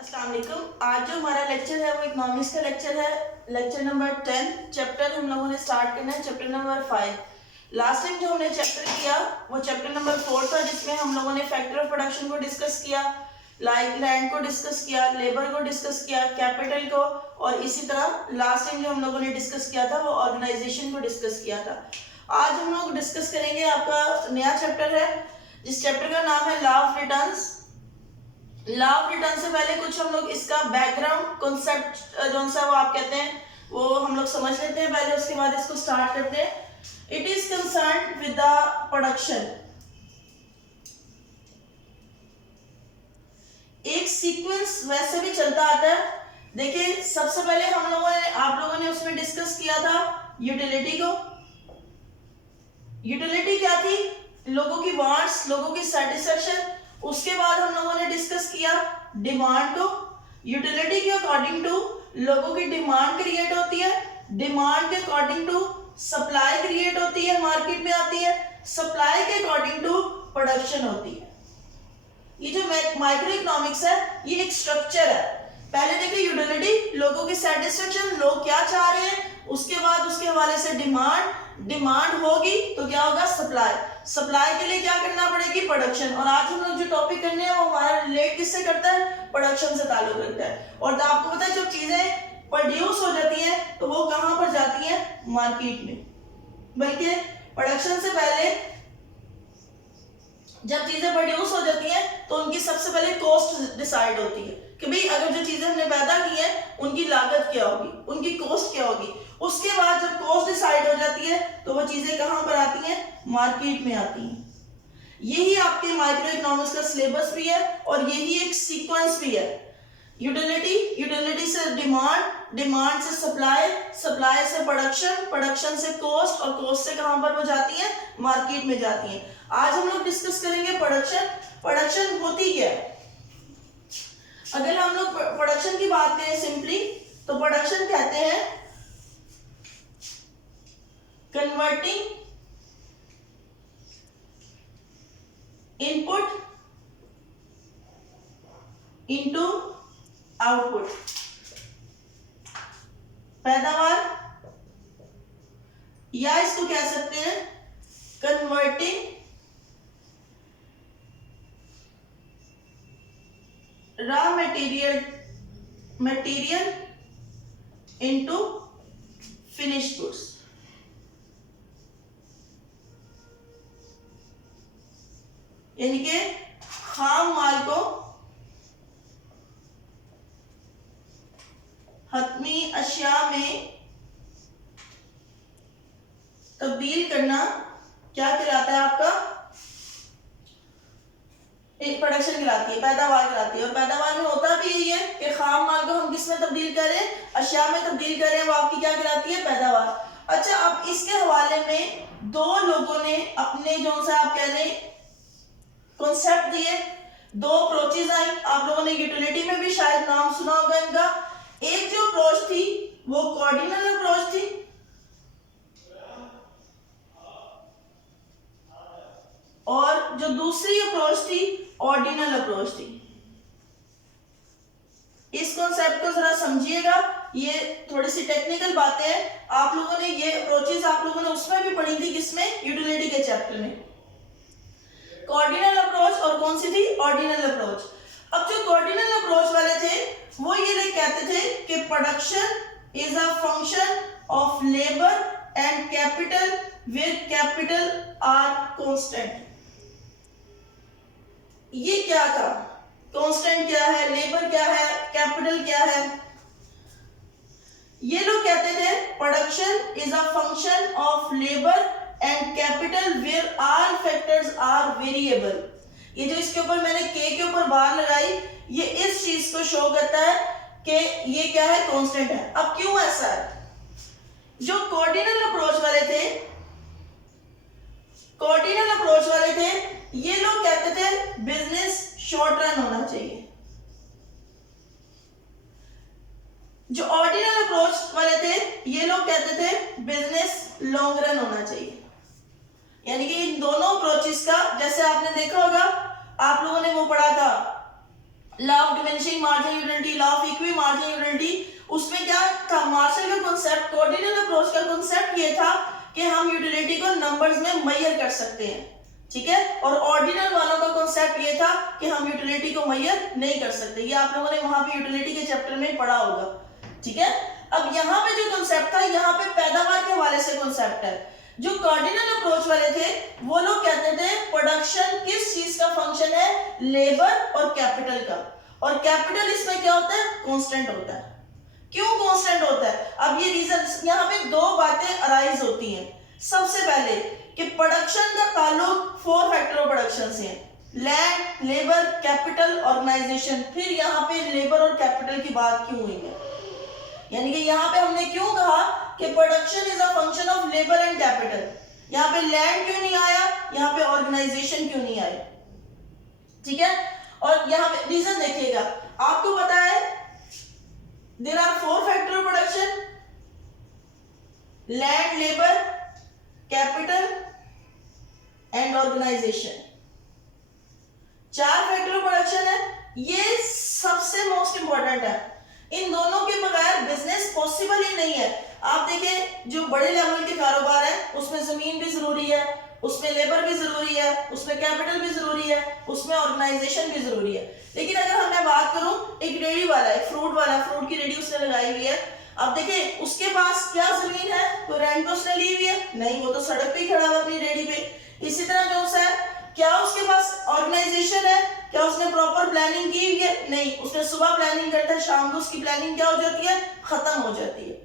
अस्सलाम वालेकुम। आज जो हमारा लेक्चर है वो इकोनॉमिक्स का लेक्चर है, लेक्चर नंबर 10। चैप्टर हम लोगों ने स्टार्ट करना है चैप्टर नंबर 5। लास्ट टाइम जो हमने चैप्टर किया वो चैप्टर नंबर 4 था, जिसमें हम लोगों ने फैक्टर ऑफ प्रोडक्शन को डिस्कस किया, लैंड को डिस्कस किया, लेबर को डिस्कस किया, कैपिटल को, और इसी तरह लास्ट टाइम जो हम लोगों ने डिस्कस किया था वो ऑर्गेनाइजेशन को डिस्कस किया था। आज हम लोग डिस्कस करेंगे आपका नया चैप्टर है, जिस चैप्टर का नाम है law of returns. Law of return से पहले कुछ हम लोग इसका बैकग्राउंड कॉन्सेप्ट जो सा वो आप कहते हैं वो हम लोग समझ लेते हैं पहले, उसके बाद इसको स्टार्ट करते हैं। It is concern with the production. एक सीक्वेंस वैसे भी चलता आता है। देखिए, सबसे पहले आप लोगों ने उसमें डिस्कस किया था यूटिलिटी को। यूटिलिटी क्या थी? लोगों की वांट्स, लोगों की सेटिस्फेक्शन। उसके बाद हम लोगों ने डिस्कस किया डिमांड को। यूटिलिटी के अकॉर्डिंग टू लोगों की डिमांड क्रिएट होती है, डिमांड के अकॉर्डिंग टू सप्लाई क्रिएट होती है, मार्केट में आती है, सप्लाई के अकॉर्डिंग टू प्रोडक्शन होती है। ये जो माइक्रो इकोनॉमिक्स है ये एक स्ट्रक्चर है। पहले देखिए यूटिलिटी, लोगों की सेटिस्फेक्शन, लोग क्या चाह रहे हैं, उसके बाद उसके हवाले से डिमांड होगी तो क्या होगा? सप्लाई के लिए क्या करना पड़ेगी? प्रोडक्शन। और आज हम लोग जो टॉपिक करने हैं वो हमारा रिलेट किससे करता है? प्रोडक्शन से ताल्लुक रखता है। और आपको पता है जब चीजें प्रोड्यूस हो जाती हैं तो वो कहां पर जाती हैं? मार्केट में। बल्कि प्रोडक्शन से पहले जब चीजें प्रोड्यूस हो जाती हैं तो उनकी सबसे पहले कॉस्ट डिसाइड होती है कि भाई अगर जो चीजें हमने पैदा की है उनकी लागत क्या होगी, उनकी कॉस्ट क्या होगी। उसके बाद जब कॉस्ट डिसाइड हो जाती है तो वो चीजें कहां पर आती हैं? मार्केट में आती हैं। यही आपके माइक्रो इकोनॉमिक्स का सिलेबस भी है और यही एक सीक्वेंस भी है। यूटिलिटी से डिमांड से सप्लाई से प्रोडक्शन से कॉस्ट, और कॉस्ट से कहां पर वो जाती है? मार्केट में जाती है। आज हम लोग डिस्कस करेंगे प्रोडक्शन होती क्या है। अगर हम लोग प्रोडक्शन की बात करें सिंपली तो प्रोडक्शन कहते हैं कन्वर्टिंग इनपुट इनटू आउटपुट। पैदावार, या इसको कह सकते हैं converting raw material into finished goods. यानी कि खाम माल को हतमी अशिया में तब्दील करना क्या कहलाता है? आपका एक प्रोडक्शन कहलाती है, पैदावार कहलाती है। और पैदावार में होता भी यही है कि खाम माल को हम किस में तब्दील करें? अशिया में तब्दील करें, वो आपकी क्या कहलाती है? पैदावार। अच्छा, अब इसके हवाले में दो लोगों ने अपने जो सा आप कह लें कॉन्सेप्ट दिए, दो अप्रोचेज आई। आप लोगों ने यूटिलिटी में भी शायद नाम सुना होगा इनका। एक जो अप्रोच थी वो कॉर्डिनल अप्रोच थी, और जो दूसरी अप्रोच थी ऑर्डिनल अप्रोच थी। इस कॉन्सेप्ट को जरा समझिएगा, ये थोड़ी सी टेक्निकल बातें हैं। आप लोगों ने ये अप्रोचेस आप लोगों ने उसमें भी पढ़ी थी, किसमें? यूटिलिटी के चैप्टर में। कॉर्डिनल अप्रोच और कौन सी थी? Ordinal approach. अब जो कॉर्डिनल अप्रोच वाले थे वो ये लोग कहते थे कि production is a function of labour and capital with capital are constant. ये क्या था? कांस्टेंट क्या है, लेबर क्या है, कैपिटल क्या है? ये लोग कहते थे production is a function of labour and capital where all factors are variable. ये जो इसके ऊपर मैंने के के ऊपर बार लगाई, ये इस चीज को शो करता है कि ये क्या है? कांस्टेंट है। अब क्यों ऐसा है? जो कॉर्डिनल अप्रोच वाले थे ये लोग कहते थे बिजनेस शॉर्ट रन होना चाहिए। जो ऑर्डिनल अप्रोच वाले थे ये लोग कहते थे बिजनेस लॉन्ग रन होना चाहिए। यानी कि इन दोनों अप्रोचेस का, जैसे आपने देखा होगा, आप लोगों ने वो पढ़ा था law of diminishing marginal utility, law of equi marginal utility, उसमें क्या था, मार्शल का कॉन्सेप्ट, कोऑर्डिनल अप्रोच का कॉन्सेप्ट ये था कि हम यूटिलिटी को नंबर्स में मेजर कर सकते हैं, ठीक है, और ऑर्डिनल वालों का कॉन्सेप्ट ये था कि हम यूटिलिटी को मेजर नहीं कर सकते। ये आप लोगों ने वहां पे यूटिलिटी के चैप्टर में पढ़ा होगा, ठीक है। अब यहाँ पे जो कॉन्सेप्ट था, यहाँ पे पैदावार के हवाले से कॉन्सेप्ट है। जो कार्डिनल अप्रोच वाले थे वो लोग कहते थे प्रोडक्शन किस चीज का फंक्शन है, लेबर और कैपिटल का, और कैपिटल इसमें क्या होता है, कांस्टेंट होता है। क्यों कांस्टेंट होता है, अब ये रीजन, यहाँ पे दो बातें अराइज होती हैं। सबसे पहले कि प्रोडक्शन का ताल्लुक 4 फैक्टर ऑफ प्रोडक्शन से है, लैंड, लेबर, कैपिटल, ऑर्गेनाइजेशन। फिर यहाँ पे लेबर और कैपिटल की बात क्यों हुई है, यानी कि यहाँ पे हमने क्यों कहा कि production is a function of labour and capital, यहाँ पे लैंड क्यों नहीं आया, यहाँ पे ऑर्गेनाइजेशन क्यों नहीं आया, ठीक है। और यहाँ पे रीजन देखिएगा, आपको पता है there are 4 factor of production, land, labour, capital and organisation, 4 factor of production है। ये सबसे मोस्ट इंपॉर्टेंट है, इन दोनों के बगैर बिजनेस पॉसिबल ही नहीं है। आप देखें जो बड़े लेवल के कारोबार है उसमें जमीन भी जरूरी है, उसमें लेबर भी जरूरी है, उसमें कैपिटल भी जरूरी है, उसमें ऑर्गेनाइजेशन भी जरूरी है। लेकिन अगर मैं बात करूं, एक रेडी वाला है, फ्रूट वाला, फ्रूट की रेडी उसने लगाई हुई है, अब देखिए उसके पास क्या जमीन है, तो रेंट पे उसने ली हुई है, नहीं, वो तो सड़क पे ही खड़ा हुआ अपनी रेडी पे। इसी तरह जो है, क्या उसके पास ऑर्गेनाइजेशन है, क्या उसने प्रॉपर प्लानिंग की हुई है, नहीं, उसने सुबह प्लानिंग करता है, शाम को उसकी प्लानिंग क्या हो जाती है, खत्म हो जाती है।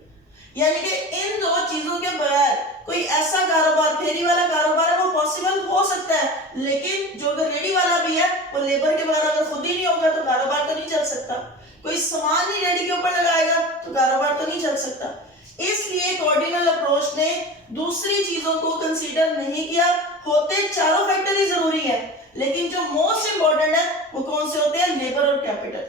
यानी कि इन दो चीजों के बगैर कोई ऐसा कारोबार, फेरी वाला कारोबार है, वो पॉसिबल हो सकता है, लेकिन जो अगर रेडी वाला भी है, वो लेबर के बगैर अगर खुद ही नहीं होगा तो कारोबार तो नहीं चल सकता। कोई सामान ही रेडी के ऊपर लगाएगा तो कारोबार तो नहीं चल सकता। इसलिए कोऑर्डिनल अप्रोच ने दूसरी चीजों को कंसीडर नहीं किया। होते चारों फैक्टर ही जरूरी है, लेकिन जो मोस्ट इंपॉर्टेंट है वो कौन से होते हैं, लेबर और कैपिटल।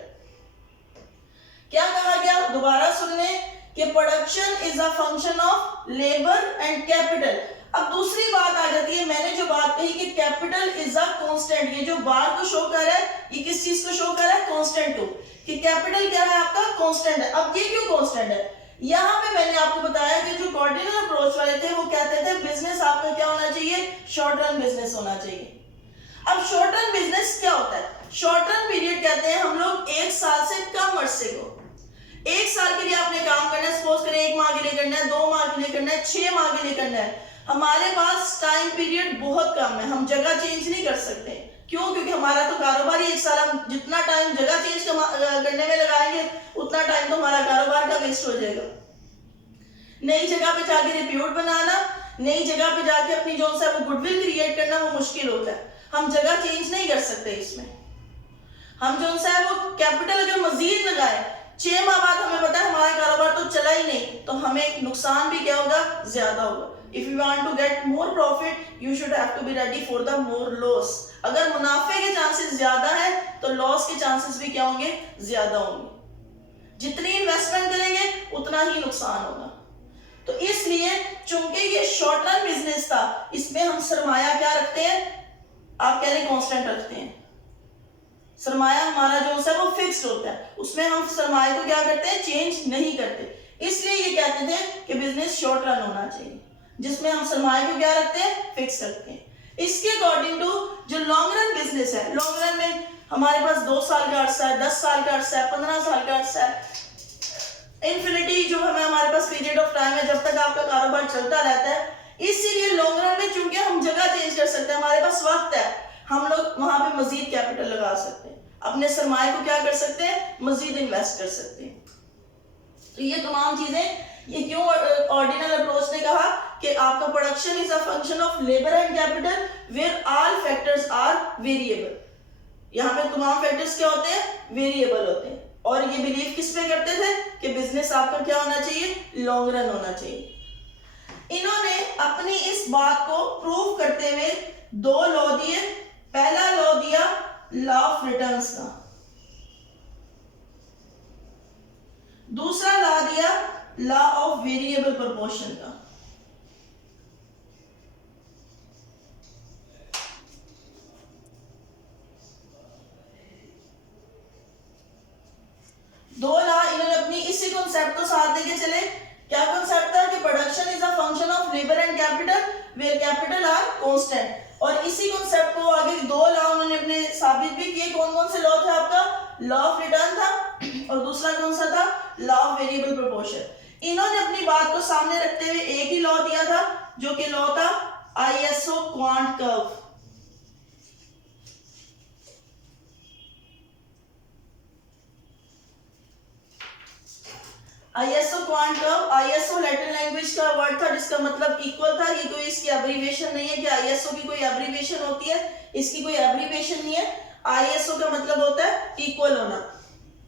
क्या कहा गया, दोबारा सुनने, कि production is a function of labour and capital. अब दूसरी बात आ जाती है, मैंने जो बात कही कि कैपिटल इज अ कांस्टेंट, ये जो बार को शो कर रहा है ये किस चीज को शो कर रहा है, कांस्टेंट को, कि कैपिटल क्या है आपका, कांस्टेंट है। अब ये क्यों कांस्टेंट है, यहाँ पे मैंने आपको बताया कि जो कोऑर्डिनल अप्रोच वाले थे वो कहते थे बिजनेस आपका क्या होना चाहिए, शॉर्ट रन बिजनेस होना चाहिए। अब शॉर्ट रन बिजनेस क्या होता है, शॉर्ट रन पीरियड कहते हैं हम लोग 1 साल से कम अरसे को। 1 साल के लिए आपने काम करना है, सपोज करें 1 माह के लिए करना है, 2 माह के लिए करना है, 6 माह के लिए करना है। हमारे पास टाइम पीरियड बहुत कम है, हम जगह चेंज नहीं कर सकते। क्यों, क्योंकि हमारा तो कारोबार ही 1 साल, हम जितना टाइम जगह चेंज करने में लगाएंगे उतना टाइम तो हमारा कारोबार का वेस्ट हो जाएगा। नई जगह पे जाके रिप्यूट बनाना, नई जगह पे जाके अपनी जो है वो गुडविल क्रिएट करना वो मुश्किल होता है, हम जगह चेंज नहीं कर सकते। इसमें हम जो है वो कैपिटल अगर मजीद लगाए, 6 माह बाद हमें पता है हमारा कारोबार तो चला ही नहीं, तो हमें नुकसान भी क्या होगा, ज्यादा होगा। If you want to get more profit you should have to be ready for the more loss. अगर मुनाफे के चांसेस ज्यादा है तो लॉस के चांसेस भी क्या होंगे, ज्यादा होंगे। जितनी इन्वेस्टमेंट करेंगे उतना ही नुकसान होगा। तो इसलिए चूंकि ये शॉर्ट रन बिजनेस था, इसमें हम सरमाया क्या रखते हैं, आप कह रहे कांस्टेंट रखते हैं। सरमाया हमारा जो है वो फिक्स्ड होता है, उसमें हम सरमाए को क्या करते हैं, चेंज नहीं करते। इसलिए ये कहते थे कि बिजनेस शॉर्ट रन होना चाहिए, जिसमें हम सरमाए को क्या रखते हैं, फिक्स रखते हैं। इसके अकॉर्डिंग टू जो लॉन्ग रन बिजनेस है, लॉन्ग रन में हमारे पास 2 साल का अर्सा है, 10 साल का अर्सा है, 15 साल का अर्सा है, इन्फिनिटी जो हमें हमारे पास पीरियड ऑफ टाइम है, जब तक आपका कारोबार चलता रहता है। इसीलिए लॉन्ग रन में चूंकि हम जगह चेंज कर सकते हैं, हमारे पास वक्त है, हम लोग वहां पे मजीद कैपिटल लगा सकते हैं, अपने सरमाए को क्या कर सकते हैं, मजीद इन्वेस्ट कर सकते हैं। तो ये तमाम चीजें, ये क्यों ऑर्डिनल अप्रोच ने कहा कि आपका production is a function of labour and capital where all factors are variable. यहाँ पे तमाम फैक्टर्स क्या होते हैं, वेरिएबल होते हैं। और ये बिलीव किस पे करते थे कि बिजनेस आपका क्या होना चाहिए, लॉन्ग रन होना चाहिए। इन्होंने अपनी इस बात को प्रूव करते हुए 2 लॉ दिए। पहला लॉ दिया लॉ ऑफ रिटर्न्स का, दूसरा लॉ दिया लॉ ऑफ वेरिएबल प्रोपोर्शन का। कॉन्सेप्ट को साथ लेके चले। क्या कॉन्सेप्ट था कि production is a function of labour and capital where capital are constant, और इसी कॉन्सेप्ट को आगे दो लॉ उन्होंने अपने साबित भी किए। कौन कौन से लॉ थे आपका? लॉ ऑफ रिटर्न था और दूसरा कौन सा था? Law of variable proportion. इन्होंने अपनी बात को सामने रखते हुए एक ही लॉ दिया था जो कि लॉ था ISO quant curve. ISO quant curve, ISO Latin language का वर्ड था जिसका मतलब इक्वल था। ये कोई इसकी एब्रिविएशन नहीं है कि आईएसओ की कोई एब्रिविएशन होती है, इसकी कोई एब्रिविएशन नहीं है। आईएसओ का मतलब होता है इक्वल होना,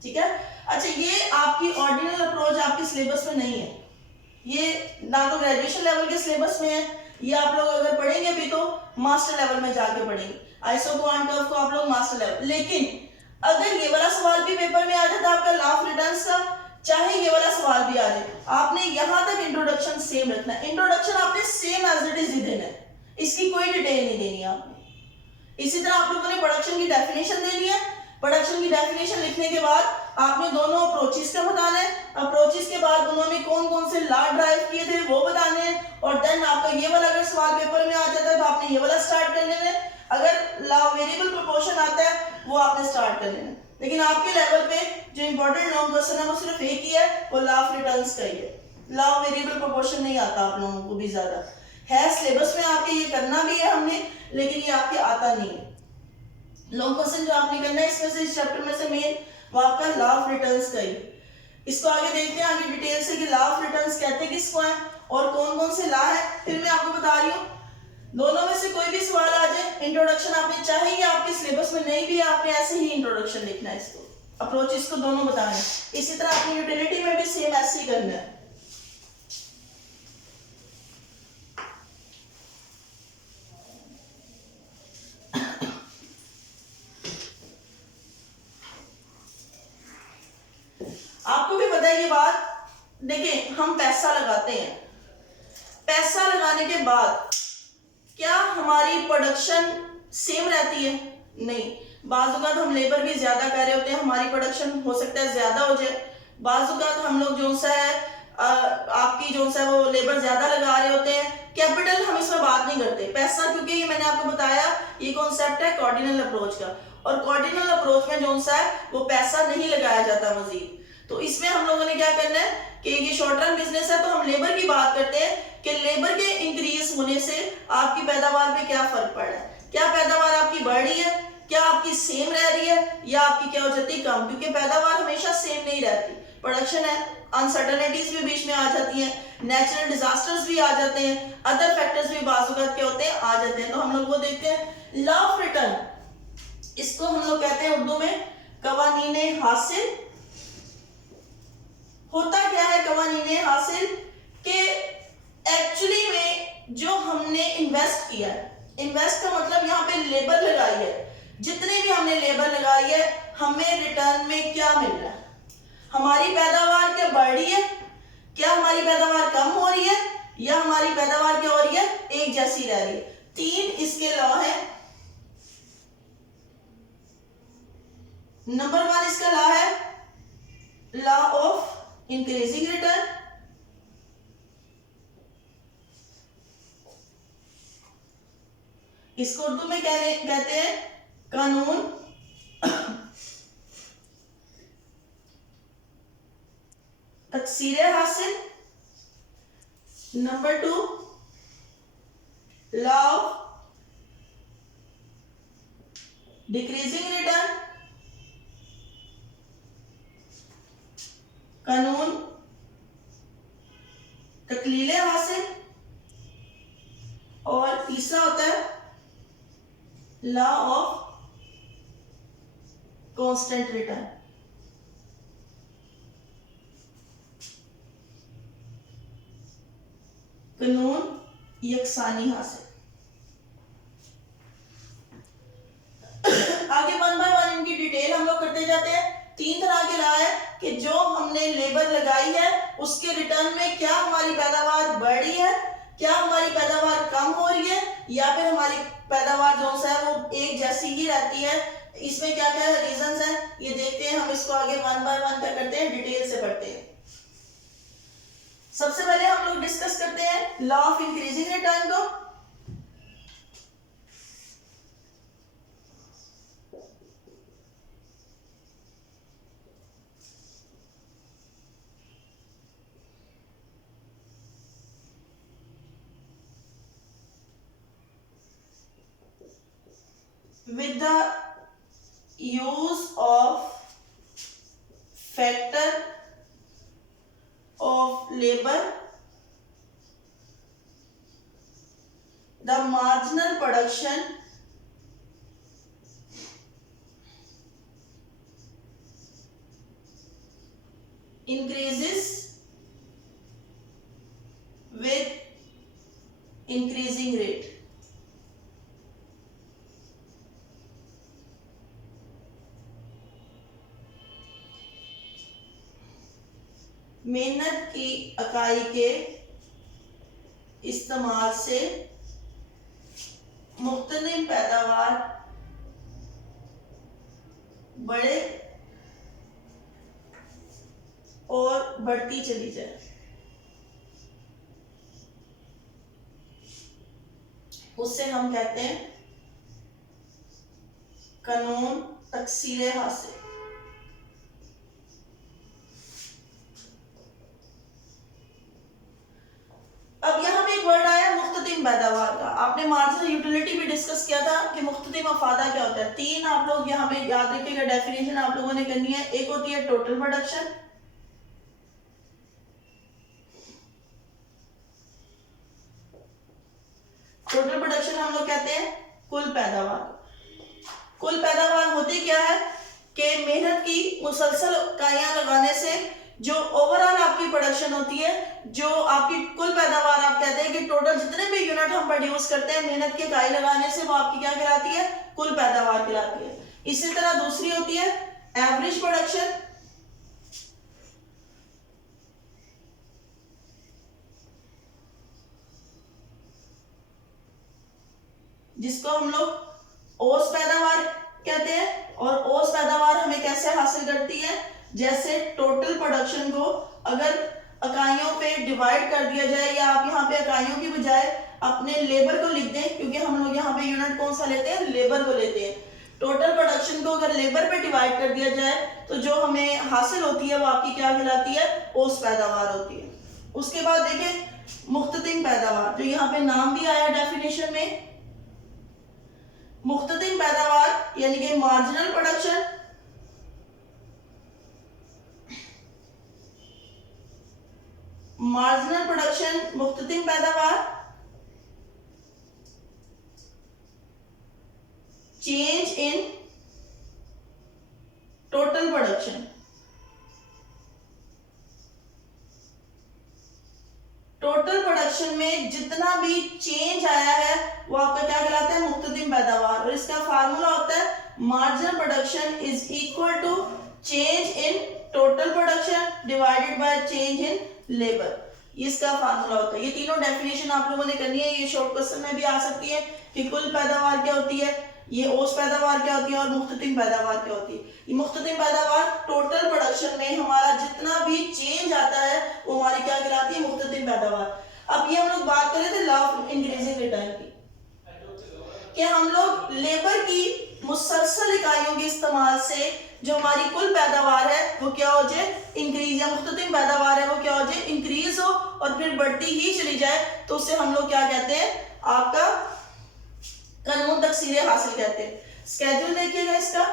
ठीक है। अच्छा, ये आपकी ऑर्डिनल अप्रोच आपके सिलेबस में नहीं है, ये ना तो ग्रेजुएशन लेवल के सिलेबस में है, ये आप लोग अगर पढ़ेंगे भी तो मास्टर लेवल में जाके पढ़ेंगे आईएसओ क्वांट कर्व को आप लोग मास्टर लेवल। लेकिन अगर ये वाला सवाल भी पेपर में आ जाता आपका लॉ ऑफ रिटर्न्स का, चाहे ये वाला सवाल भी आ जाए, आपने यहां तक इंट्रोडक्शन सेम रखना है। इंट्रोडक्शन आपने सेम एज इट इज ही देना है, इसकी कोई डिटेल नहीं देनी है आपने। इसी तरह आप लोगों ने प्रोडक्शन की डेफिनेशन देनी है। प्रोडक्शन की डेफिनेशन लिखने के बाद आपने दोनों अप्रोचेस का बताना है। अप्रोचेस के बाद उन्होंने कौन कौन से लॉ ड्राइव किए थे वो बताने हैं, और देन आपका ये वाला अगर सवाल पेपर में आ जाता है तो आपने ये वाला स्टार्ट कर लेना है। अगर लॉ वेरिएबल प्रोपोर्शन आता है वो आपने स्टार्ट कर लेना है। लेकिन आपके लेवल पे जो इंपॉर्टेंट लॉन्ग क्वेश्चन है वो सिर्फ एक ही है, वो लॉ ऑफ रिटर्न्स का ही है। लॉ ऑफ वेरिएबल प्रोपोर्शन नहीं आता आप लोगों को भी ज्यादा है, सिलेबस में आपके ये करना भी है हमने, लेकिन ये आपके आता नहीं है। लॉन्ग क्वेश्चन जो आपने करना है इसमें से, इस चैप्टर में से मेन वो आपका लॉ ऑफ रिटर्न्स का ही। इसको आगे देखते हैं आगे डिटेल से कि लॉ ऑफ रिटर्न्स कहते किसको है और कौन कौन से लॉ है। फिर मैं आपको बता रही हूँ, दोनों में से कोई भी सवाल आ जाए, इंट्रोडक्शन आपने चाहे ये आपके सिलेबस में नहीं भी है, आपने ऐसे ही इंट्रोडक्शन लिखना है, इसको अप्रोच इसको दोनों बताना है। इसी तरह आपने यूटिलिटी में भी सेम ऐसे ही करना है। आपको भी पता है ये बात, देखिए हम पैसा लगाते हैं, पैसा लगाने के बाद क्या हमारी प्रोडक्शन सेम रहती है? नहीं, बाजुकात हम लेबर भी ज्यादा कर रहे होते हैं, हमारी प्रोडक्शन हो सकता है ज्यादा हो जाए। बाजुकात हम लोग जो सा है आपकी जो सा वो लेबर ज्यादा लगा रहे होते हैं। कैपिटल हम इसमें बात नहीं करते, पैसा, क्योंकि ये मैंने आपको बताया ये कॉन्सेप्ट है कॉर्डिनल अप्रोच का, और कॉर्डिनल अप्रोच में जो सा है वो पैसा नहीं लगाया जाता मजीद। तो इसमें हम लोगों ने क्या करना है कि ये शॉर्ट टर्म बिजनेस है तो हम लेबर की बात करते हैं कि लेबर के इंक्रीज होने से आपकी पैदावार पे क्या फर्क पड़ रहा है, क्या पैदावार आपकी बढ़ रही है, क्या आपकी सेम रह रही है, या आपकी क्या हो जाती है कम, क्योंकि पैदावार हमेशा सेम नहीं रहती। प्रोडक्शन है, अनसर्टेनिटीज भी बीच में आ जाती हैं, नेचुरल डिजास्टर्स भी आ जाते हैं, अदर फैक्टर्स भी बाजुकात के होते हैं, आ जाते हैं। तो हम लोग वो देखते हैं लॉ ऑफ रिटर्न, इसको हम लोग कहते हैं उर्दू में कवानीने हासिल। होता क्या है कवानीने हासिल के एक्चुअली में जो हमने इन्वेस्ट किया है, इन्वेस्ट का मतलब यहाँ पे लेबर लगाई है, जितनी भी हमने लेबर लगाई है हमें रिटर्न में क्या मिल रहा है, हमारी पैदावार क्या बढ़ रही है, क्या हमारी पैदावार कम हो रही है, या हमारी पैदावार क्या हो रही है एक जैसी रह रही है। तीन इसके लॉ है। नंबर 1 इसका लॉ है लॉ ऑफ इंक्रीजिंग रिटर्न, इसको उर्दू में कहते हैं कानून तकसीर हासिल। Number 2 law of decreasing return, कानून तकलील हासिल, और तीसरा होता है लॉ ऑफ कांस्टेंट रिटर्न। कानून यकसानी हासिल। आगे 1 बाय 1 इनकी डिटेल हम लोग करते जाते हैं। 3 तरह के लॉ है कि जो हमने लेबर लगाई है उसके रिटर्न में क्या हमारी पैदावार बढ़ रही है, क्या हमारी पैदावार कम हो रही है, या फिर हमारी पैदावार जो सा है वो एक जैसी ही रहती है। इसमें क्या क्या रीजंस हैं ये देखते हैं हम, इसको आगे 1 बाय 1 क्या करते हैं डिटेल से पढ़ते हैं। सबसे पहले हम लोग डिस्कस करते हैं लॉ ऑफ इंक्रीजिंग रिटर्न को। With the use of factor of labor, the marginal production increases with increasing rate। मेहनत की इकाई के इस्तेमाल से मुख्तलिफ पैदावार बढ़े और बढ़ती चली जाए, उससे हम कहते हैं कानून तकसीर हासिल। अब यहाँ पे एक वर्ड आया मुख्ततिम पैदावार का। आपने मार्जिनल यूटिलिटी भी डिस्कस किया था कि मुख्ततिम अफादा क्या होता है। तीन आप लोग यहाँ पे याद रखिएगा, डेफिनेशन आप लोगों ने करनी है। एक होती है टोटल प्रोडक्शन, टोटल प्रोडक्शन हम लोग कहते हैं कुल पैदावार। कुल पैदावार होती क्या है कि मेहनत की मुसलसल इकाइयां लगाने से जो ओवरऑल आपकी प्रोडक्शन होती है, जो आपकी कुल पैदावार, आप कहते हैं कि टोटल जितने भी यूनिट हम प्रोड्यूस करते हैं मेहनत की इकाई लगाने से, वो आपकी क्या कहलाती है, कुल पैदावार कहलाती है। इसी तरह दूसरी होती है एवरेज प्रोडक्शन, जिसको हम लोग औसत पैदावार कहते हैं। और औसत पैदावार हमें कैसे हासिल करती है, जैसे टोटल प्रोडक्शन को अगर इकाइयों पे डिवाइड कर दिया जाए, या आप यहाँ पे इकाइयों की बजाय अपने लेबर को लिख दें, क्योंकि हम लोग यहाँ पे यूनिट कौन सा लेते हैं, लेबर को लेते हैं। टोटल प्रोडक्शन को अगर लेबर पे डिवाइड कर दिया जाए तो जो हमें हासिल होती है वो आपकी क्या कहलाती है, औसत पैदावार होती है। उसके बाद देखें मुख्ततिम पैदावार, जो यहाँ पे नाम भी आया डेफिनेशन में। मुख्ततिम पैदावार यानी कि मार्जिनल प्रोडक्शन, मार्जिनल प्रोडक्शन मुख्ततिम पैदावार, change in total production. Total production में जितना भी चेंज आया है वो आपका क्या कहलाता है, मुख्ततिम पैदावार। और इसका फार्मूला होता है marginal production is equal to change in total production divided by change in labour. इसका फार्मूला होता है। ये तीनों डेफिनेशन आप लोगों ने करनी है। ये शॉर्ट क्वेश्चन में भी आ सकती है कि कुल पैदावार क्या होती है, ये औसत पैदावार क्या होती है, और मुख्ततिम पैदावार क्या होती है। ये मुख्ततिम पैदावार टोटल प्रोडक्शन में हमारा जितना भी चेंज आता है वो हमारी क्या कहलाती है, मुख्ततिम पैदावार। अब ये हम लोग बात कर रहे थे लॉ ऑफ इंक्रीजिंग रिटर्न की, कि हम लोग लेबर की मुसलसल इकाइयों के इस्तेमाल से जो हमारी कुल पैदावार है वो क्या हो जाए, इंक्रीज, या मुख्ततिम पैदावार है वो क्या हो जाए, इंक्रीज हो और फिर बढ़ती ही चली जाए, तो उसे हम लोग क्या कहते हैं, आपका कानून तकसीर हासिल कहते हैं। स्केड्यूल देखिएगा इसका।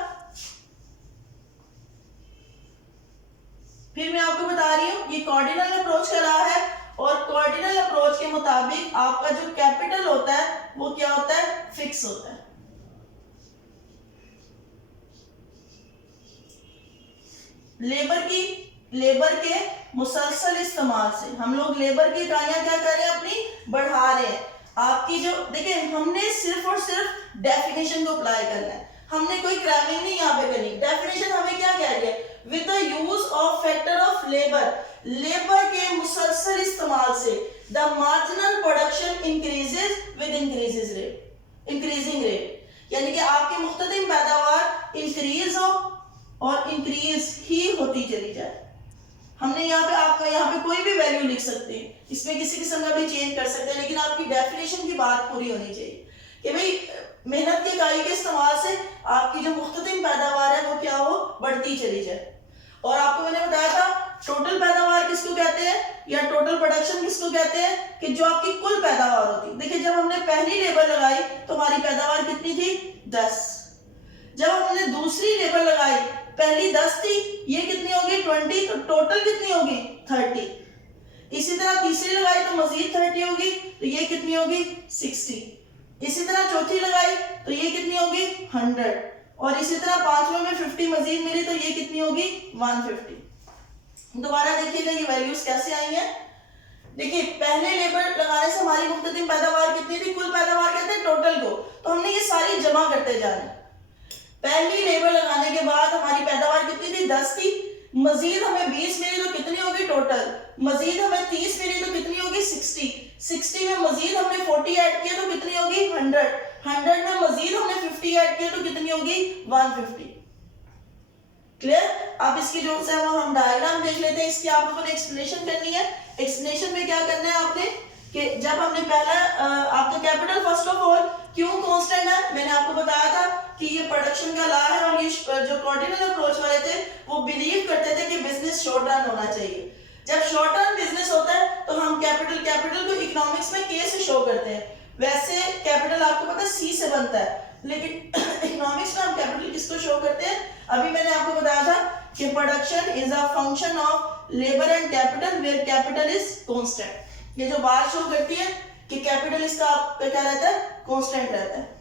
फिर मैं आपको बता रही हूं ये कॉर्डिनल अप्रोच का रहा है, और कॉर्डिनल अप्रोच के मुताबिक आपका जो कैपिटल होता है वो क्या होता है, फिक्स होता है। लेबर के मुसलसल इस्तेमाल से हम लोग लेबर की इकाइयां क्या कर रहे हैं, अपनी बढ़ा रहे हैं। आपकी जो देखिए, हमने सिर्फ और सिर्फ डेफिनेशन को अप्लाई करना है, हमने कोई क्रैमिंग नहीं यहाँ पे करनी। डेफिनेशन हमें क्या कह रही है, with the use of factor of labour, labour के मुसलसल इस्तेमाल से the marginal production increases with increasing rate, यानी कि आपकी मुख्ततिम पैदावार इंक्रीज हो और इंक्रीज ही होती चली जाए। हमने यहाँ पे, आप यहाँ पे कोई भी वैल्यू लिख सकते हैं, इसमें किसी किस्म का भी चेंज कर सकते हैं, लेकिन आपकी डेफिनेशन की बात पूरी होनी चाहिए कि भाई मेहनत की इकाई के इस्तेमाल से आपकी जो मुख्तलिफ पैदावार है वो क्या हो, बढ़ती चली जाए। और आपको मैंने बताया था टोटल पैदावार किसको कहते हैं या टोटल प्रोडक्शन किसको कहते हैं, कि जो आपकी कुल पैदावार होती है। देखिए जब हमने पहली लेबर लगाई तो हमारी पैदावार कितनी थी, 10। जब हमने दूसरी लेबर लगाई, पहली 10 थी, ये कितनी होगी, 20, तो टोटल कितनी होगी, 30। इसी तरह तीसरी लगाई तो मजीद 30 होगी, तो ये कितनी होगी, 60। इसी तरह चौथी लगाई तो ये कितनी होगी, 100। और इसी तरह पांचवें में 50 मजीद मिली तो ये कितनी होगी, 150। दोबारा देखिएगा ये वैल्यूज कैसे आई हैं। देखिए पहले लेबर लगाने से हमारी मुख्तलिफ पैदावार कितनी थी, कुल पैदावार कहते हैं टोटल को, तो हमने ये सारी जमा करते जाना। पहली लेबर लगाने के बाद हमारी पैदावार कितनी थी, 10 थी, मजीद हमें 20 मिली तो कितनी होगी टोटल, मजीद हमें 30 मिली तो कितनी होगी, 60 में मजीद हमने 40 ऐड किया तो कितनी होगी, 100 में मजीद हमने 50 ऐड किया तो कितनी होगी, 150। क्लियर। अब इसकी जो है वो हम डायग्राम देख लेते हैं, इसकी आप लोगों ने एक्सप्लेनेशन करनी है। एक्सप्लेनेशन में क्या करना है आपने, कि जब हमने पहला आपका कैपिटल फर्स्ट ऑफ ऑल क्यों कांस्टेंट है, मैंने आपको बताया था कि ये प्रोडक्शन का लॉ है, और ये जो कॉर्डिनल अप्रोच वाले थे वो बिलीव करते थे कि बिजनेस शॉर्ट रन होना चाहिए। जब शॉर्ट रन बिजनेस होता है तो हम कैपिटल को इकोनॉमिक्स में के से शो करते हैं। वैसे कैपिटल आपको पता है सी से बनता है, लेकिन इकोनॉमिक्स में हम कैपिटल किसको शो करते हैं, अभी मैंने आपको बताया था कि production is a function of labour and capital where capital is constant. ये जो बात शो करती है कि कैपिटल इसका क्या रहता है, कांस्टेंट रहता है।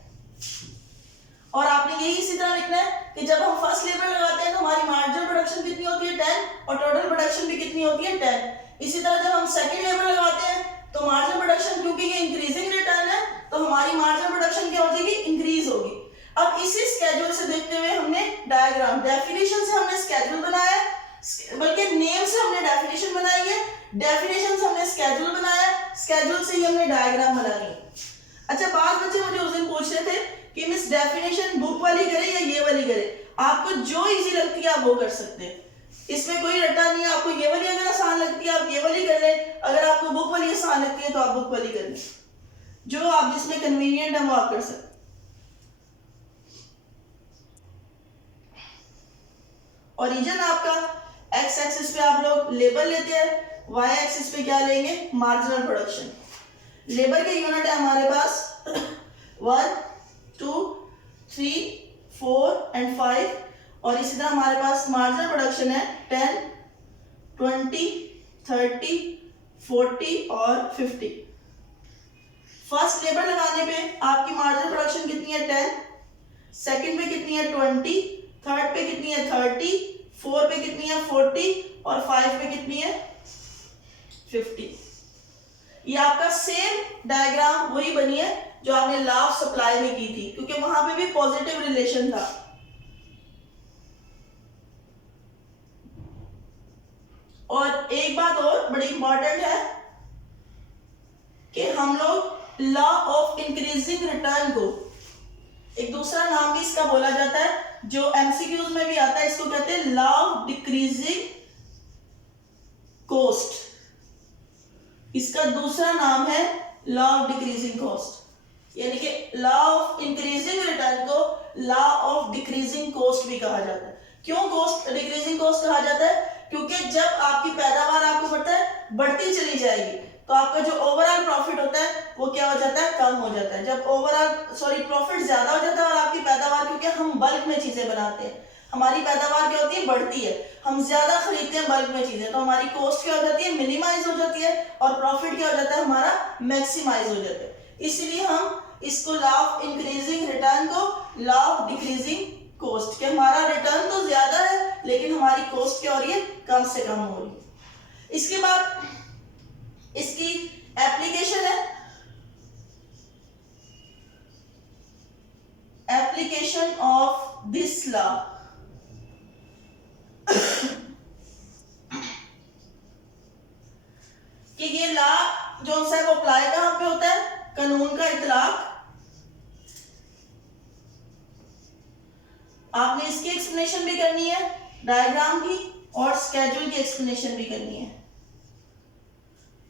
और आपने यही इसी तरह लिखना है कि जब हम फर्स्ट लेबर लगाते हैं तो हमारी मार्जिनल प्रोडक्शन कितनी होती है, 10, और टोटल प्रोडक्शन भी कितनी होती है, 10। इसी तरह जब हम सेकंड लेबर लगाते हैं तो मार्जिनल प्रोडक्शन, क्योंकि ये इंक्रीजिंग रिटर्न है, तो हमारी मार्जिनल प्रोडक्शन क्या हो जाएगी, इंक्रीज होगी। अब इसी स्केड्यूल से देखते हुए हमने डायग्राम, डेफिनेशन से हमने स्केड्यूल बनाया, बल्कि नेम से हमने डेफिनेशन बनाई है, डेफिनेशन से हमने स्केड्यूल बनाया, स्केड्यूल से ही हमने डायग्राम बनाई। अच्छा बात बच्चे मुझे उस दिन पूछ रहे थे कि मिस डेफिनेशन बुक वाली करें या ये वाली करें, आपको जो इजी लगती है आप वो कर सकते हैं, इसमें कोई रट्टा नहीं है। आपको ये वाली अगर आसान लगती है आप ये वाली कर लें, अगर आपको बुक वाली आसान लगती है तो आप बुक वाली कर लें, जो आप जिसमें कन्वीनियंट है वो आप कर सकते। ओरिजिन आपका एक्स एक्सिस पे आप लोग लेबर लेते हैं, वाई एक्सिस पे क्या लेंगे, मार्जिनल प्रोडक्शन। लेबर के यूनिट है हमारे पास 1, 2, 3, 4 एंड 5, और इसी तरह हमारे पास मार्जिनल प्रोडक्शन है 10, 20, 30, 40 और 50। फर्स्ट लेबर लगाने पे आपकी मार्जिनल प्रोडक्शन कितनी है, 10, सेकंड पे कितनी है, 20, थर्ड पे कितनी है, 30, फोर पे कितनी है, 40, और 5 पे कितनी है, 50। ये आपका सेम डायग्राम वही बनी है जो आपने लॉ ऑफ सप्लाई में की थी, क्योंकि वहां पे भी पॉजिटिव रिलेशन था। और एक बात और बड़ी इंपॉर्टेंट है कि हम लोग लॉ ऑफ इंक्रीजिंग रिटर्न को, एक दूसरा नाम भी इसका बोला जाता है जो एमसीक्यूज में भी आता है, इसको कहते हैं लॉ ऑफ डिक्रीजिंग कॉस्ट। इसका दूसरा नाम है लॉ ऑफ डिक्रीजिंग कॉस्ट, यानी कि लॉ ऑफ इंक्रीजिंग रिटर्न को लॉ ऑफ डिक्रीजिंग कॉस्ट भी कहा जाता है। क्यों कॉस्ट डिक्रीजिंग कॉस्ट कहा जाता है, क्योंकि जब आपकी पैदावार आपको पता है बढ़ती चली जाएगी तो आपका जो ओवरऑल प्रॉफिट होता है वो क्या हो जाता है, कम हो जाता है। जब प्रॉफिट ज्यादा हो जाता है और आपकी पैदावार, क्योंकि हम बल्क में चीजें बनाते हैं, हमारी पैदावार क्या होती है, बढ़ती है, हम ज्यादा खरीदते हैं बल्क में चीजें, तो हमारी कॉस्ट क्या हो जाती है, मिनिमाइज हो जाती है, और प्रॉफिट क्या हो जाता है, हमारा मैक्सिमाइज हो जाता है। इसलिए हम इसको लॉ ऑफ इंक्रीजिंग रिटर्न को लॉ ऑफ डिक्रीजिंग कॉस्ट, कि हमारा रिटर्न तो ज्यादा है लेकिन हमारी कॉस्ट क्या हो रही है, कम से कम हो रही है। इसके बाद इसकी एप्लीकेशन है, एप्लीकेशन ऑफ दिस लॉ। कि ये लॉ जो है वो अप्लाई कहां पे होता है, कानून का इतलाक। आपने इसकी एक्सप्लेनेशन भी करनी है, डायग्राम की, और स्केड्यूल की एक्सप्लेनेशन भी करनी है।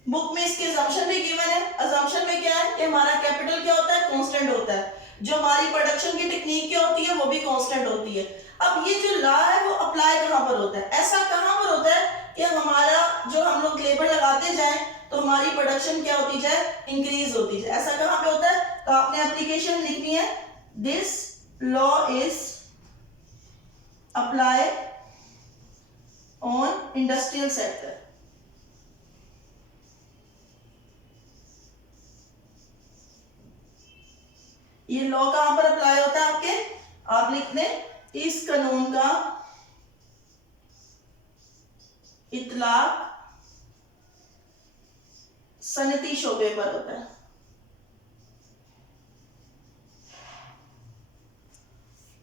बुक में इसके अजम्पशन भी गिवन है। अजम्पशन में क्या है कि हमारा कैपिटल क्या होता है, कांस्टेंट होता है। जो हमारी प्रोडक्शन की टेक्निक क्या होती है, वो भी कांस्टेंट होती है। अब ये जो लॉ है वो अप्लाई कहां पर होता है, ऐसा कहां पर होता है कि हमारा जो हम लोग लेबर लगाते जाएं तो हमारी प्रोडक्शन क्या होती जाए, इंक्रीज होती जाए। ऐसा कहां पे होता है, तो आपने एप्लीकेशन लिखनी है, this law is apply on industrial sector. ये लॉ कहां पर अप्लाई होता है आपके, आप लिख दें इस कानून का इतलाक सनती शोबे पर होता है।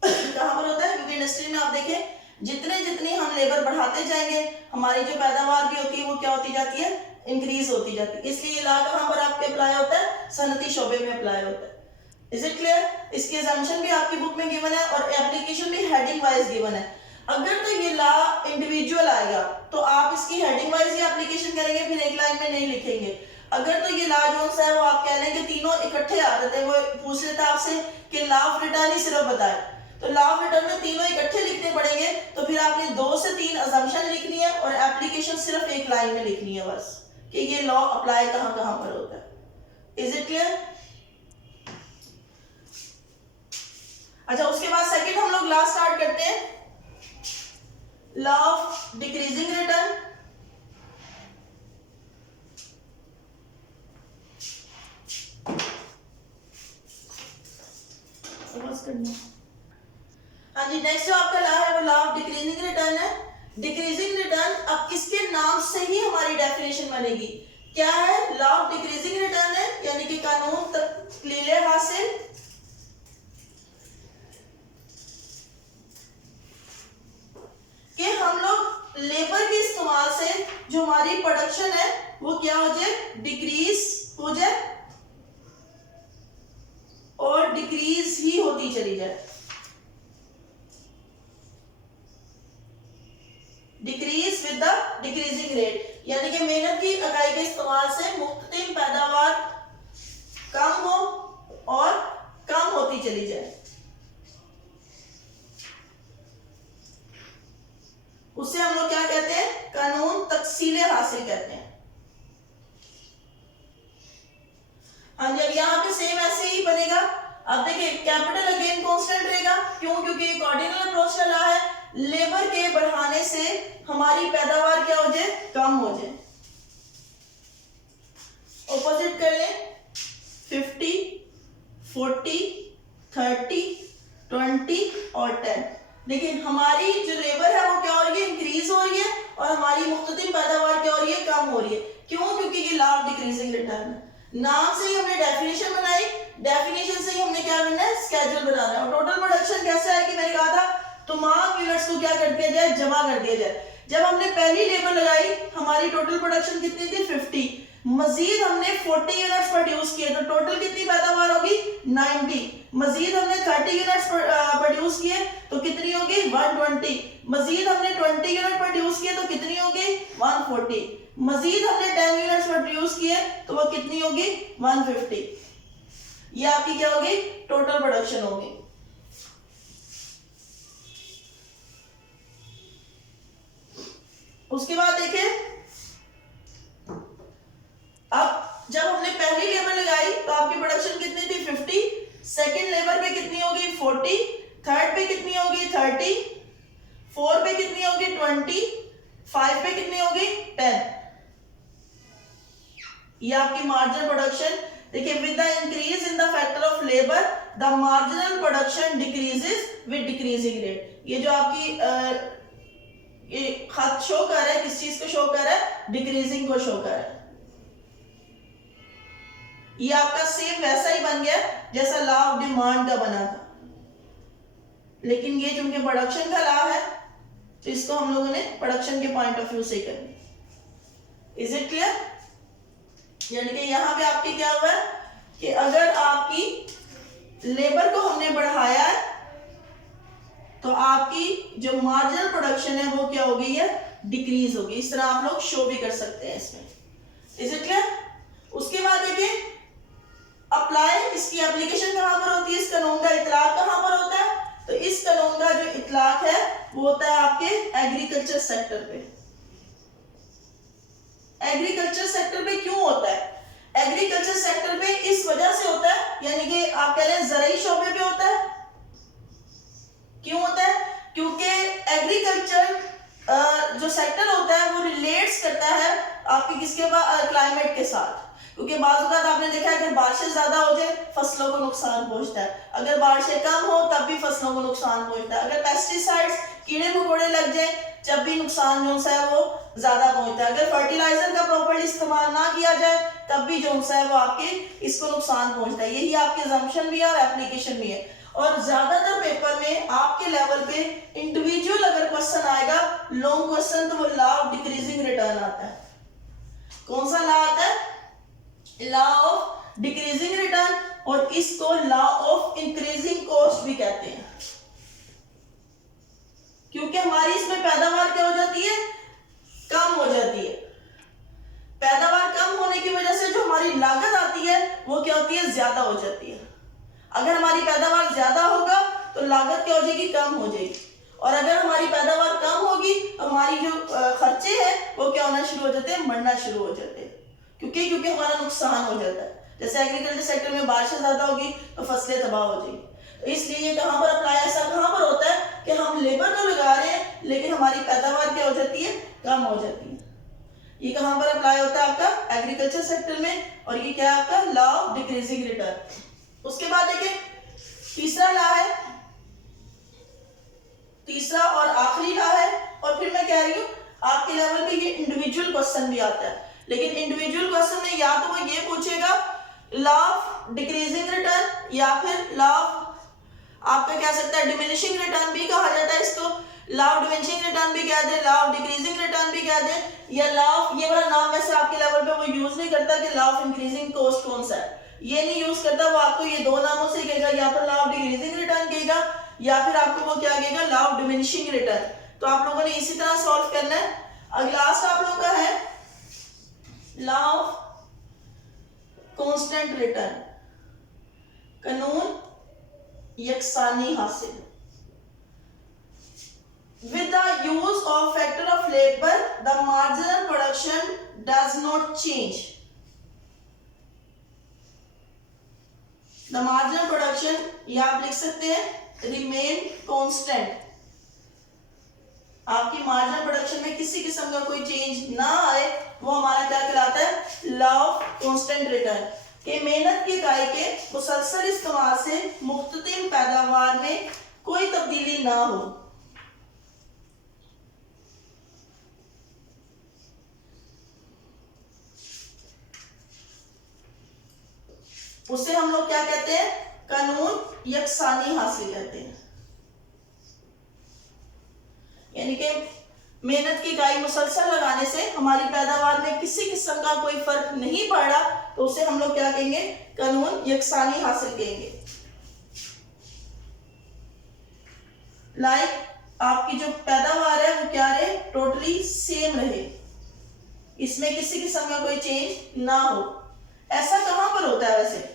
कहां पर होता है, क्योंकि इंडस्ट्री में आप देखें जितने जितनी हम लेबर बढ़ाते जाएंगे हमारी जो पैदावार भी होती है वो क्या होती जाती है, इंक्रीज होती जाती है। इसलिए ये लॉ कहां पर आपके अप्लाई होता है, सनती शोबे में अप्लाई होता है। Is it clear? इसकी असम्पशन भी आपकी बुक में गिवन है और एप्लीकेशन भी हेडिंग वाइज गिवन है। अगर तो ये लॉ इंडिविजुअल आएगा तो आप इसकी हेडिंग वाइज ही एप्लीकेशन करेंगे, फिर एक लाइन में नहीं लिखेंगे। अगर तो ये लॉ जो है वो आप कह लेंगे तीनों इकट्ठे आ जाते हैं, वो पूछ लेता है आपसे कि लॉ ऑफ रिटर्न ही सिर्फ बताए, तो लॉ ऑफ रिटर्न में तीनों इकट्ठे लिखने पड़ेंगे। तो फिर आपने 2 से 3 असम्पशन लिखनी है और एप्लीकेशन सिर्फ एक लाइन में लिखनी है बस, कि ये लॉ अप्लाई कहां कहां पर होता है। Is it clear? अच्छा, उसके बाद सेकंड हम लोग लॉ स्टार्ट करते हैं, लॉ ऑफ डिक्रीजिंग रिटर्न। हाँ जी, नेक्स्ट जो आपका लॉ है वो लॉ ऑफ डिक्रीजिंग रिटर्न है। डिक्रीजिंग रिटर्न अब इसके नाम से ही हमारी डेफिनेशन बनेगी। क्या है, लॉ ऑफ डिक्रीजिंग रिटर्न है, यानी कि कानून तकलील हासिल कि हम लोग लेबर के इस्तेमाल से जो हमारी प्रोडक्शन है वो क्या हो जाए, डिक्रीज हो जाए और डिक्रीज ही होती चली जाए। Decrease with the decreasing rate, यानी कि मेहनत की इकाई के इस्तेमाल से मुख्तलिफ पैदावार कम हो और कम होती चली जाए। उसे हम लोग क्या कहते हैं, कानून तकसीले हासिल कहते हैं। हाँ जी, अब यहाँ पे सेम ऐसे ही बनेगा। अब देखिए कैपिटल अगेन कांस्टेंट रहेगा, क्यों, क्योंकि कार्डिनल अप्रोच का लॉ है, लेबर के बढ़ाने से हमारी पैदावार क्या हो जाए, कम हो जाए। ऑपोजिट कर लें, 50, 40, 30, 20 और 10। लेकिन हमारी जो लेबर है वो क्या हो रही है, इंक्रीज हो रही है और हमारी मुख्तलिफ पैदावार क्या हो रही है, कम हो रही है। क्यों, क्योंकि ये लॉ ऑफ डिक्रीजिंग रिटर्न है। नाम से ही हमने डेफिनेशन बनाई, डेफिनेशन से ही हमने क्या करना है, स्केड्यूल बनाना है। और टोटल प्रोडक्शन कैसे आएगी, मैंने कहा था तमाम यूनिट्स को क्या कर दिया जाए, जमा कर दिया जाए। जब हमने पहली लेबर लगाई हमारी टोटल प्रोडक्शन कितनी थी, 50, मजीद हमने 40 यूनिट्स प्रोड्यूस किए तो टोटल कितनी पैदावार होगी, 90। मजीद हमने 30 यूनिट्स प्रोड्यूस किए तो कितनी होगी, 120। मजीद हमने 20 यूनिट प्रोड्यूस किए तो कितनी होगी, 140। मजीद हमने 10 यूनिट्स प्रोड्यूस किए तो वो कितनी होगी, 150। ये आपकी क्या होगी, टोटल प्रोडक्शन होगी। उसके बाद देखें, अब जब हमने पहली लेबर लगाई तो आपकी प्रोडक्शन कितनी थी, 50। सेकंड लेबर पे कितनी होगी, 40। थर्ड पे कितनी होगी, 30। फोर पे कितनी होगी, 20। 5 पे कितनी होगी, 10। ये आपकी मार्जिनल प्रोडक्शन। देखिए, with the increase in the factor of labour the marginal production decreases with decreasing rate. ये जो आपकी ये खत शो कर रहा है, किस चीज को शो कर रहा है, डिक्रीजिंग को शो कर रहा है। ये आपका सेम वैसा ही बन गया जैसा लॉ ऑफ डिमांड का बना था, लेकिन ये चूंकि प्रोडक्शन का लॉ है तो इसको हम लोगों ने प्रोडक्शन के पॉइंट ऑफ व्यू से करनी। Is it clear? यानी कि यहां पे आपकी क्या हुआ है कि अगर आपकी लेबर को हमने बढ़ाया है तो आपकी जो मार्जिनल प्रोडक्शन है वो क्या हो गई है, डिक्रीज होगी। इस तरह आप लोग शो भी कर सकते हैं इसमें। Is it clear? उसके बाद देखिए अप्लाई, इसकी एप्लीकेशन कहां पर होती है, इस कानून का इतलाक कहां पर होता है? तो इस कानून का जो इतलाक है वो होता है आपके एग्रीकल्चर सेक्टर पे। एग्रीकल्चर सेक्टर पे क्यों होता है? एग्रीकल्चर सेक्टर पे इस वजह से होता है, यानी कि आप कह लें ज़राई शोबे पे होता है। क्यों होता है? क्योंकि एग्रीकल्चर जो सेक्टर होता है वो रिलेट्स करता है आपके किसके बाद, क्लाइमेट के साथ। क्योंकि बाज़ औक़ात आपने देखा है अगर बारिशें ज्यादा हो जाए फसलों को नुकसान पहुंचता है, अगर बारिशें कम हो तब भी फसलों को नुकसान पहुंचता है, अगर पेस्टिसाइड्स कीड़े मकोड़े लग जाए जब भी नुकसान जो है वो ज्यादा पहुंचता है, अगर फर्टिलाइजर का प्रॉपर इस्तेमाल ना किया जाए तब भी जो है वो आपके इसको नुकसान पहुंचता है। यही आपके assumption भी है और एप्लीकेशन भी है। और ज्यादातर पेपर में आपके लेवल पे इंडिविजुअल अगर क्वेश्चन आएगा लॉन्ग क्वेश्चन तो वो लॉ ऑफ डिक्रीजिंग रिटर्न आता है। कौन सा लॉ आता है? लॉ ऑफ डिक्रीजिंग रिटर्न, और इसको लॉ ऑफ इंक्रीजिंग कॉस्ट भी कहते हैं। क्योंकि हमारी इसमें पैदावार क्या हो जाती है, कम हो जाती है। पैदावार कम होने की वजह से जो हमारी लागत आती है वो क्या होती है, ज्यादा हो जाती है। अगर हमारी पैदावार ज्यादा होगा तो लागत क्या हो जाएगी, कम हो जाएगी, और अगर हमारी पैदावार कम होगी तो हमारी जो खर्चे हैं वो क्या होना शुरू हो जाते हैं, बढ़ना शुरू हो जाते हैं। क्योंकि हमारा नुकसान हो जाता है। जैसे एग्रीकल्चर सेक्टर में बारिश ज्यादा होगी तो फसलें तबाह हो जाएगी। तो इसलिए ये कहां पर अप्लाई, ऐसा कहां पर होता है कि हम लेबर तो लगा रहे हैं लेकिन हमारी पैदावार क्या हो जाती है, कम हो जाती है। ये कहां पर अप्लाई होता है आपका एग्रीकल्चर सेक्टर में, और ये क्या है आपका लॉ ऑफ डिक्रीजिंग रिटर्न। उसके बाद देखिए तीसरा लॉ है, तीसरा और आखिरी लॉ है, और फिर मैं कह रही हूं आपके लेवल पे ये इंडिविजुअल क्वेश्चन भी आता है। लेकिन इंडिविजुअल क्वेश्चन में या तो वो ये पूछेगा लॉ ऑफ डिक्रीजिंग रिटर्न या फिर लॉ ऑफ आपका कह सकता है डिमिनिशिंग रिटर्न भी कहा जाता है इसको, लॉ ऑफ डिमिनिशिंग रिटर्न भी कह दे, लॉ ऑफ डिक्रीजिंग रिटर्न भी कह दे, या लॉ ऑफ, ये वाला नाम वैसे आपके लेवल पे वो यूज नहीं करता कि लॉ ऑफ इंक्रीजिंग कॉस्ट कौन सा है, ये नहीं यूज करता। वो आपको ये दो नामों से कहेगा, या तो लॉ ऑफ डिक्रीजिंग रिटर्न कहेगा या फिर आपको वो क्या कहेगा, लॉ ऑफ डिमिनिशिंग रिटर्न। तो आप लोगों ने इसी तरह सॉल्व करना है। अब लास्ट आप लोगों का है लॉ ऑफ कांस्टेंट रिटर्न, कानून यकसानी हासिल। With the use of factor of labor, the marginal production does not change. The marginal production, या आप लिख सकते हैं remain constant। आपकी मार्जिनल प्रोडक्शन में किसी किस्म का कोई चेंज ना आए, वो हमारा क्या कहलाता है, लॉ ऑफ कांस्टेंट रिटर्न। कि मेहनत की इकाई के मुसलसल इस्तेमाल से मुख्तलिफ पैदावार में कोई तब्दीली ना हो। उसे हम लोग क्या कहते हैं, कानून यकसानी हासिल कहते हैं। यानी कि मेहनत की इकाई मुसलसल लगाने से हमारी पैदावार में किसी किस्म का कोई फर्क नहीं पड़ रहा, तो उसे हम लोग क्या कहेंगे, कानून यकसानी हासिल कहेंगे। लाइक आपकी जो पैदावार है वो क्या रहे, टोटली सेम रहे, इसमें किसी किस्म का कोई चेंज ना हो। ऐसा कहां पर होता है वैसे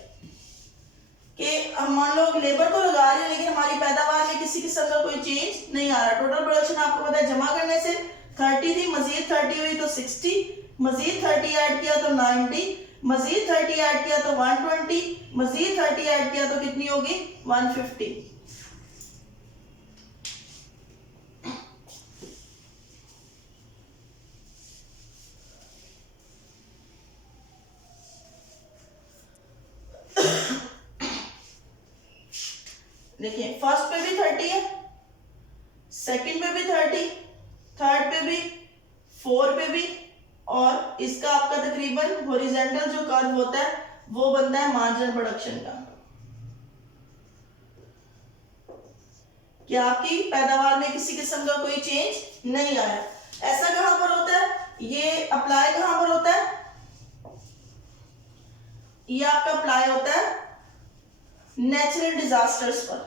कि हम मान लो लेबर तो लगा रहे हैं लेकिन हमारी पैदावार में किसी किस्म का कोई चेंज नहीं आ रहा। टोटल प्रोडक्शन आपको पता है जमा करने से 30 थी, मजीद 30 हुई तो 60, मजीद 30 ऐड किया तो 90, मजीद 30 ऐड किया तो 120, मजीद 30 ऐड किया तो कितनी होगी, 150। देखिए फर्स्ट पे भी 30 है, सेकंड पे भी 30, थर्ड पे भी, फोर पे भी, और इसका आपका तकरीबन हॉरिजॉन्टल जो कर्व होता है वो बनता है मार्जिनल प्रोडक्शन का, कि आपकी पैदावार में किसी किस्म का कोई चेंज नहीं आया। ऐसा कहां पर होता है, ये अप्लाई कहां पर होता है, ये आपका अप्लाई होता है नेचुरल डिजास्टर्स पर।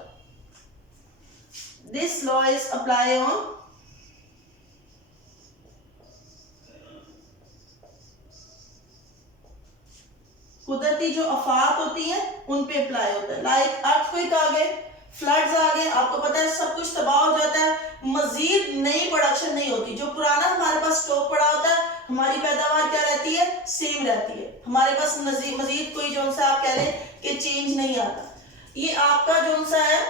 This law is apply on कुदरती जो आफात होती हैं उन पे अप्लाई होता है। लाइक अर्थक्वेक आ गए, फ्लड्स आ गए, आपको पता है सब कुछ तबाह हो जाता है, मजीद नई प्रोडक्शन नहीं होती। जो पुराना हमारे पास स्टॉक पड़ा होता है, हमारी पैदावार क्या रहती है, सेम रहती है, हमारे पास मजीद कोई जो सा आप कह लें कि चेंज नहीं आता। ये आपका जो सा है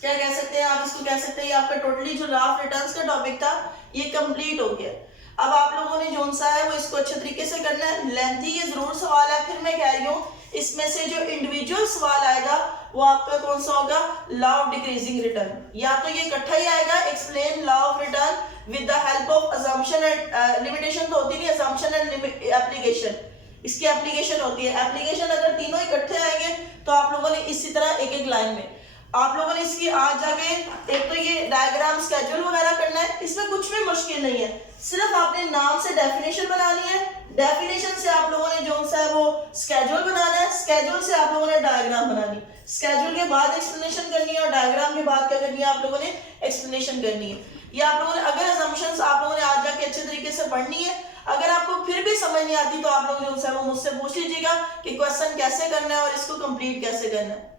क्या कह सकते हैं, आप इसको कह सकते हैं, ये आपका टोटली जो रॉ रिटर्न्स का टॉपिक था ये कंप्लीट हो गया। अब आप लोगों ने जो सा है वो इसको अच्छे तरीके से करना है। लेंथी ये जरूर सवाल है, फिर मैं कह रही हूँ इसमें से जो इंडिविजुअल सवाल आएगा वो आपका कौन सा होगा, लॉ ऑफ डिक्रीजिंग रिटर्न, या तो ये इकट्ठा ही आएगा, explain law of return with the help of assumption and limitation तो होती नहीं, अजम्पशन एंड एप्लीकेशन, इसकी एप्लीकेशन होती है। एप्लीकेशन अगर तीनों इकट्ठे आएंगे तो आप लोगों ने इसी तरह एक एक लाइन में आप लोगों ने इसकी आज जाके एक तो ये डायग्राम स्केड्यूल वगैरह करना है, इसमें कुछ भी मुश्किल नहीं है, सिर्फ आपने नाम से डेफिनेशन बनानी है, डेफिनेशन से आप लोगों ने जो सा है वो स्केड्यूल बनाना है, स्केड्यूल से आप लोगों ने डायग्राम बनानी है, स्केड्यूल के बाद एक्सप्लेनेशन करनी है और डायग्राम के बाद क्या करनी है, आप लोगों ने एक्सप्लेनेशन करनी है। ये आप लोगों ने अगर असम्पशंस आप लोगों ने आज जाके अच्छे तरीके से पढ़नी है। अगर आपको फिर भी समझ नहीं आती तो आप लोग जो है वो मुझसे पूछ लीजिएगा कि क्वेश्चन कैसे करना है और इसको कंप्लीट कैसे करना है।